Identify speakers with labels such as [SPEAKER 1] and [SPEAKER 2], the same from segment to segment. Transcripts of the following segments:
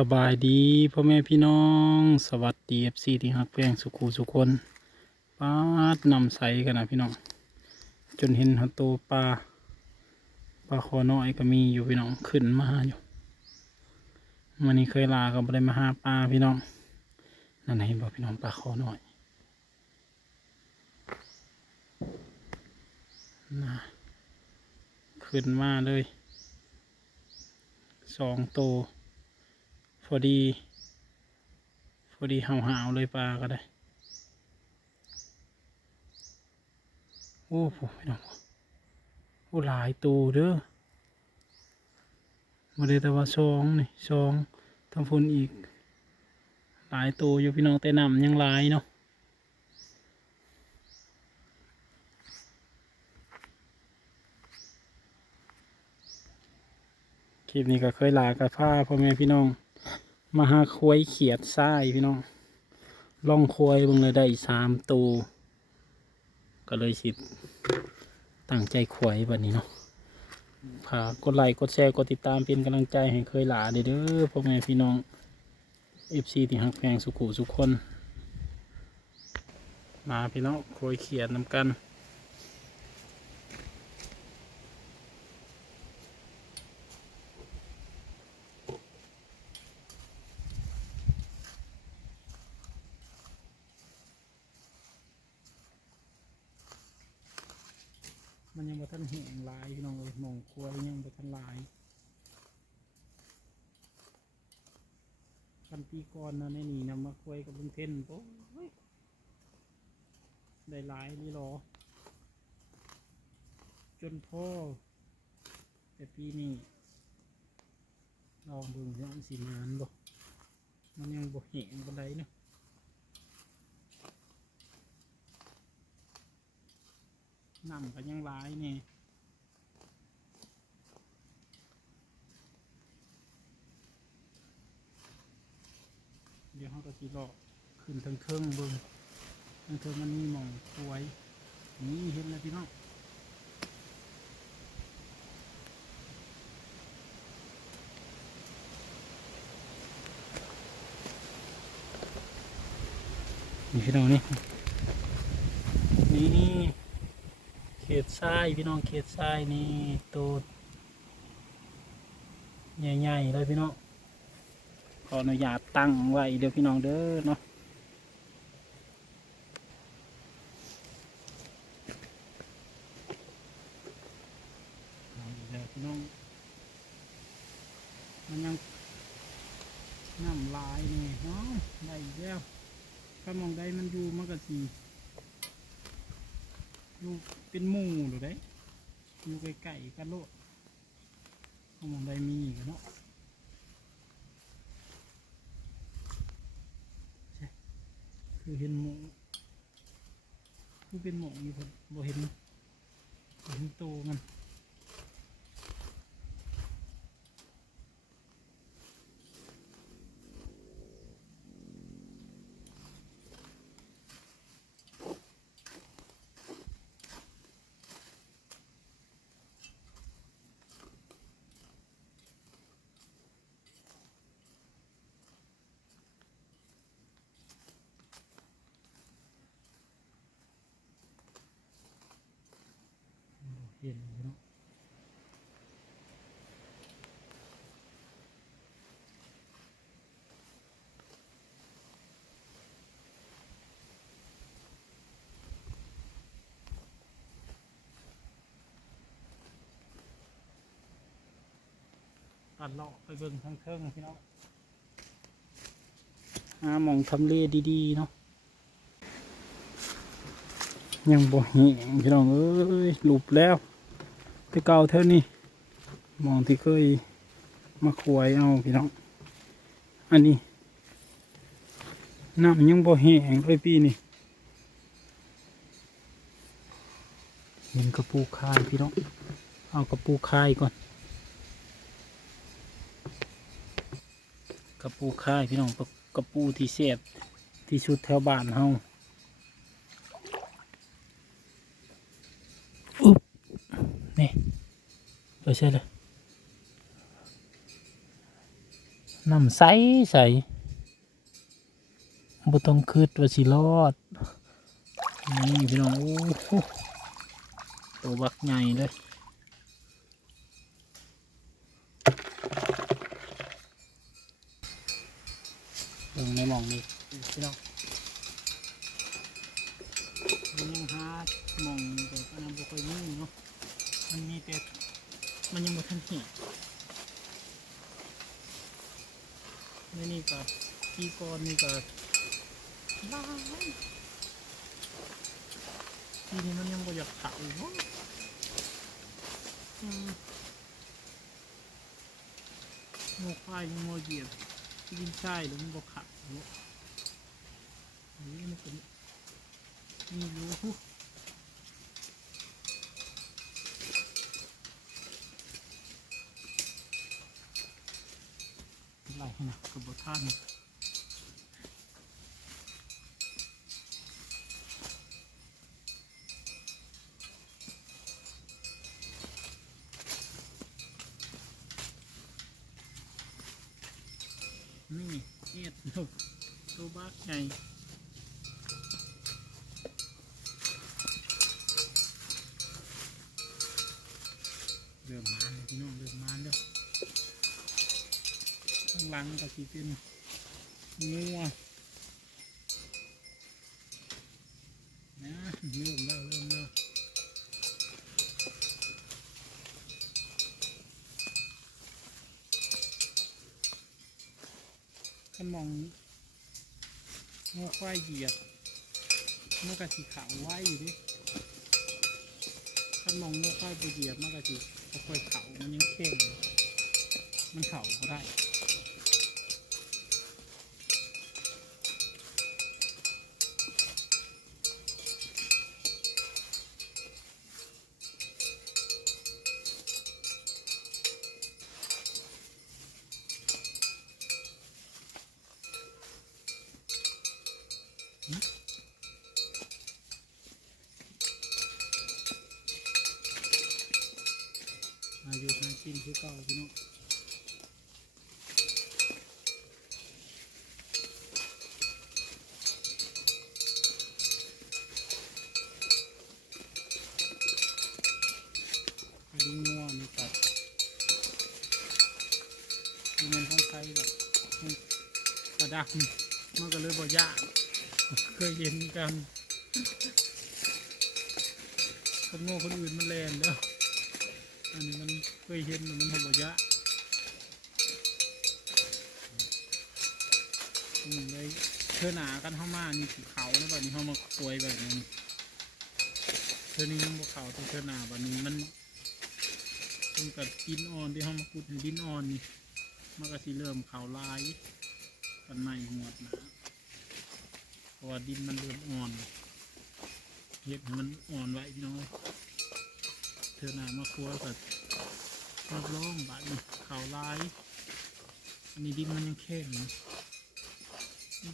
[SPEAKER 1] สบายดีพ่อแม่พี่น้อง สวัสดีเอฟซีที่ฮักแพงสุขูสุคนปาดนำใสกันนะพี่น้อง จนเห็นหัวโตปลาปลาคอน้อยก็มีอยู่พี่น้องขึ้นมาอยู่มันนี้เคยลาก็บ่ได้มาหาปลาพี่น้องนั่นเห็นบ่พี่น้องปลาคอน้อยนะขึ้นมาเลยสองโตว พอดี พอดีหาวหาวๆเลยปลาก็ได้ โอ้โหไม่ต้องโอ้หลายตัวเด้อมาเลยแต่ว่าซองนี่ซองทำฝนอีก หลายตัวอยู่พี่น้องแต่นำยังหลายเนาะคลิปนี้ก็เคยลากับผ้าพ่อแม่พี่น้อง มาหาควยเขียดทรายพี่น้องล่องควยบิ่งเลยได้สามตัวก็เลยสิตั้งใจควยแบบนี้เนาะฝากกดไลค์กดแชร์กดติดตามเป็นกำลังใจให้เคยหลาเด้อพ่อแม่พี่น้องเอฟซีที่หักแพงสุขุสุขคน มาพี่น้องควยเขียดนำกัน มันยังบ่ทันแห้งหลายพี่น้องเลยหมองครัวยังบ่ทันหลายคันปีก่อนนะในนี่นำมาคุยกับลุงเทนโอ้ยได้หลายนี่หรอ จนพ่อแต่ปีนี้ลองเบิ่งว่ามันสิมานบ่มันยังบ่แห้งปานใดเนาะ น้ำก็ยังร้ายเนี่ยเดี๋ยวเขาก็สิเลาะขึ้นทางเครื่องเบิ้งทางเครื่องมันมีหมองสวยนี่เห็นแล้วพี่น้องนี่พี่น้องนี่นี่ ตทรายพี่น้องเขตทรายนี่ตัวใหญ่ๆเลยพี่น้องขออนุญาตตั้งไว้เดี๋ยวพี่น้องเด้อเนาะเอาอีกแล้วพี่น้องมันยังน้ำลายนี่เนาะได้แล้วถ้ามองได้มันอยู่มันก็สี อยู่เป็นหมู่หรือได้อยู่ไกลๆกันโลดเอามองไดมีกันเนาะใช่คือเห็นหมูคือเป็นหมูอยู่คนบ่เห็นเห็นโตวมัน เห็นเนาะตัดเลาะไปเบิ่งทางเครื่องพี่น้องหามองทำเลดีๆเนาะ ยังบ่เห็นพี่น้องเอ้ยหลุบแล้ว แต่เก่าเท่านี้มองที่เคยมาควยเอาพี่น้อง อันนี้น้ำยังบ่แห้งเลยปีนี้เห็นกระปูคายพี่น้อง เอากระปูคายก่อน กระปูคายพี่น้องกระปูที่เสียบที่สุดแถวบ้านเฮา อุ๊บนี่ไป ใช่เลยน้ำใสใสบ่ต้องคืดว่าสิรอด นี่พี่น้อง โอ้โหตัวบักใหญ่เลยลงในหมองนี้พี่น้องมันยังหาหมองแต่ก็นำบุคอยมีเนาะ มันมีแต่ มันยังบ่ทันเหี่ยนี่นี่ก็ที่ก้อนนี่ก็บ้าทีนี้มันยังบ่อยากเผาเนาะอืมงูควายงูเหยียบยินใช่หรือมันบอกขับรู้นี่มันเป็นนี่รู้ อะไรนะกระบอกท่านนี่เอ็ดลูกตัวบ้าใหญ่เริ่มมานเลยพี่น้องเริ่มมานแล้วข้างห ลังก็สิเป็นงัวนะเริ่มแล้วเริ่มแล้วขันมองงัวควายเหยียบมันก็สีขาวไว้อยู่ดิขันมองงัวควายไปเหยียบมันก็สีค่อยเขามันยังเข้มมันเข่าก็ได้ อายุหากินคือเก่าพี่น้องอันนี้ง่วนี่ตัดมันต้องใช้แบบกระดักมันก็เลยบ่ยากเคยเห็นกันคนโง่คนอื่นมันแลนเด้อ อันนี้มันเคยเห็นมันทำบ่ยะอืมเลยเธอหนากันเข้ามานี่สีเขาแล้วแบบนี้เข้ามาควยแบบนี้เธอนี่ยังบ่เขาแต่เธอหนาแบบนี้มันมันกับดินอ่อนที่เข้ามาขุดให้ดินอ่อนนี่มันก็สิเริ่มเขาลายกันใหม่หมดนะเพราะว่าดินมันเริ่มอ่อนเห็ดมันอ่อนไว้พี่น้อง เอ้ยเธอหนามาครัวกับรับรองบาดนี่เขาลาย อันนี้ดินมันยังแข็ง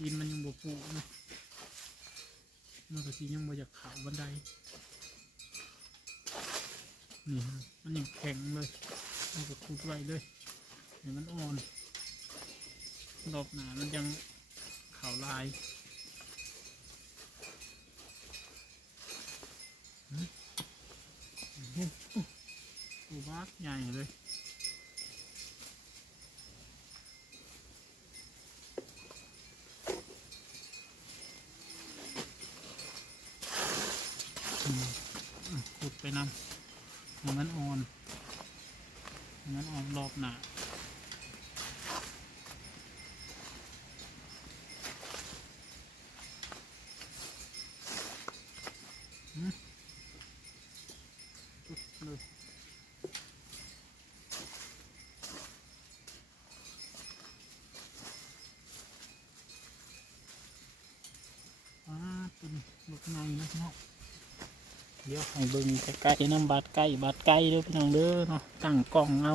[SPEAKER 1] ดินมันยังบวปูนะมันก็สิยังบ่อยากขาวบันไดนี่ฮะมันยังแข็งเลยมันก็ขุดไว้เลยเดี๋ยวมันอ่อนดอกหนามันยังขาวลาย ตัวบากใหญ่เลยขุดไปนำให้มันอ่อนให้มันอ่อนรอบหนาอืมขุดเลย อ่าเป็นลูก ไงนะพี่น้องเดี๋ยวให้เบิ่งใกล้ๆน้ำบาดใกล้บาดใกล้เด้อพี่น้องเด้อเนาะตั้งกล้องเอา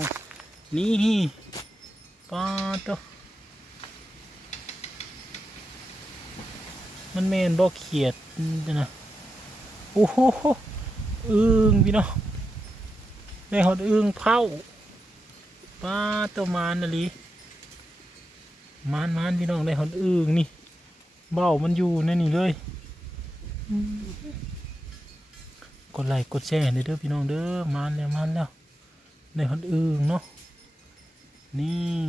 [SPEAKER 1] นี่นี่ปาตัวมันเมนบ่เขียดนี่นะโอ้โหอึ้งพี่น้องได้หอดอึ้งเผาปาตัวมานอะลีมานมานพี่น้องได้หอนอึ่งนี่เบ้ามันอยู่ในนี่เลย กดไลค์กดแชร์ให้เด้อพี่น้องเด้อมานแล้วมานแล้วได้หอนอึ่งเนาะนี่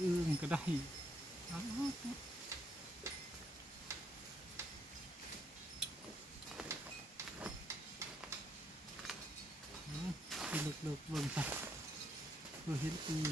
[SPEAKER 1] อึ่งก็ได้อ้าวอืมเลิกๆเบิ่งซะเพื่อเห็นอึ่ง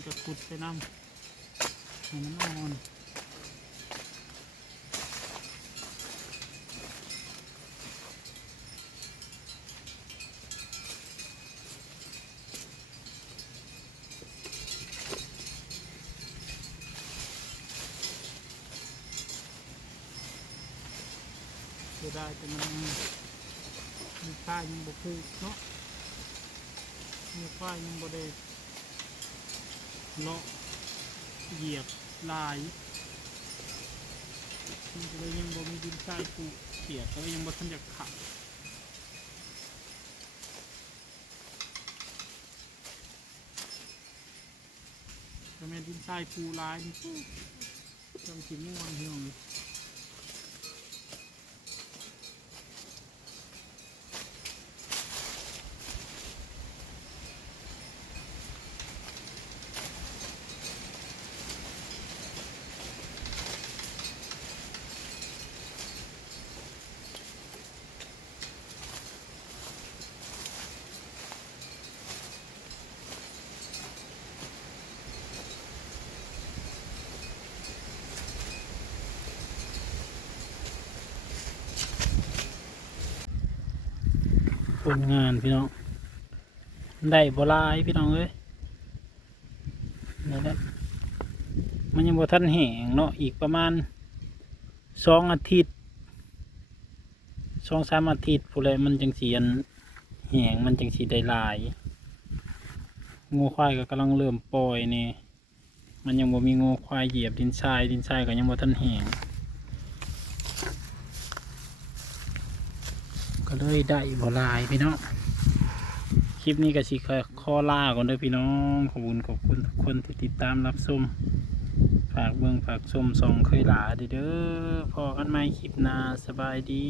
[SPEAKER 1] มันจะขุดไปน้ำให้มันอ่อนจะได้แต่มันมีป้ายยังบกคือเนาะมีป้ายยังบได้ เลาะเหยียบลายมันก็เลยยังบ่มีดินทรายปูเขียดก็เลยยังบ่ทันอยากขับก็แม่ดินทรายปูลายนี่ปุ๊บจังสิม่วนเฮียงเลย ลงานพี่น้อง ได้บลายพี่น้องเอ้ยนี่แหละมันยังบ่ทันแห้งเนาะอีกประมาณสองอาทิตย์สองสามอาทิตย์ผู้ใดมันจังสีอันแห้งมันจังสีได้ลาย งูควายก็กำลังเริ่มปล่อยนี่มันยังบ่มีงูควายเหยียบดินทรายดินทรายก็ยังบ่ทันแห้ง เลยได้บ่ลายพี่น้องคลิปนี้ก็สิขอล่าก่อนเด้อพี่น้องขอบคุณขอบคุณทุกคนที่ติดตามรับชมฝากเบื้องฝากชมส่องเคยหลาเด้อเด้อพอกันใหม่คลิปหน้าสบายดี